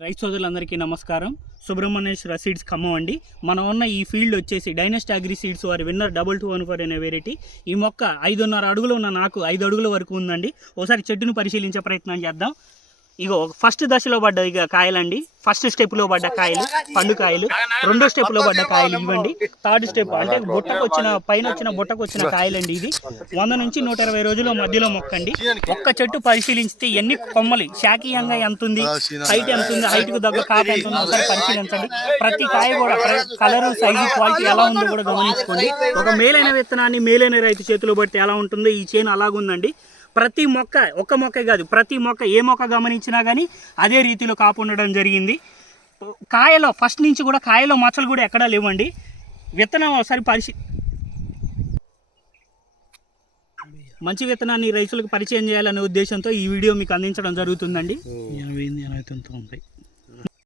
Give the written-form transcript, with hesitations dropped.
రైతు సోదరులందరికీ నమస్కారం. సుబ్రహ్మణ్యేశ్వర సీడ్స్ ఖమ్మం అండి. మనం ఉన్న ఈ ఫీల్డ్ వచ్చేసి డైనస్టీ అగ్రి సీడ్స్ వారి విన్నర్ 2214 అనే వెరైటీ. ఈ మొక్క 5.5 అడుగులు ఉన్న నాకు 5 అడుగుల వరకు ఉందండి. ఒకసారి చెట్టును పరిశీలించే ప్రయత్నం చేద్దాం. ఇగో ఫస్ట్ దశలో పడ్డ ఇక కాయలండి. ఫస్ట్ స్టెప్లో పడ్డ కాయలు పండు కాయలు, రెండో స్టెప్లో పడ్డ కాయలు ఇవ్వండి. థర్డ్ స్టెప్ అంటే బుట్టకు వచ్చిన పైన వచ్చిన బుట్టకు వచ్చిన కాయలండి. ఇది 100 నుంచి 120 రోజుల మధ్యలో మొక్కండి. ఒక్క చెట్టు పరిశీలించితే ఎన్ని కొమ్మలు, శాఖీయంగా ఎంత ఉంది, హైట్ ఎంత ఉంది, హైట్కు తగ్గ కాపు ఎంత ఉందో ఒకసారి పరిశీలించండి. ప్రతి కాయ కూడా కలరు, సైజు, క్వాలిటీ ఎలా ఉందో కూడా గమనించుకోండి. ఒక మేలైన విత్తనాన్ని మేలైన రైతు చేతిలో పడితే ఎలా ఉంటుందో ఈ చేను అలాగుందండి. ప్రతి మొక్క, ఒక్క మొక్కే కాదు, ప్రతి మొక్క ఏ మొక్క గమనించినా కానీ అదే రీతిలో కాపు ఉండడం జరిగింది. కాయలో ఫస్ట్ నుంచి కూడా కాయలో మచ్చలు కూడా ఎక్కడా లేవండి. విత్తనం ఒకసారి మంచి విత్తనాన్ని రైతులకు పరిచయం చేయాలనే ఉద్దేశంతో ఈ వీడియో మీకు అందించడం జరుగుతుందండి. 80-90 ఉంది.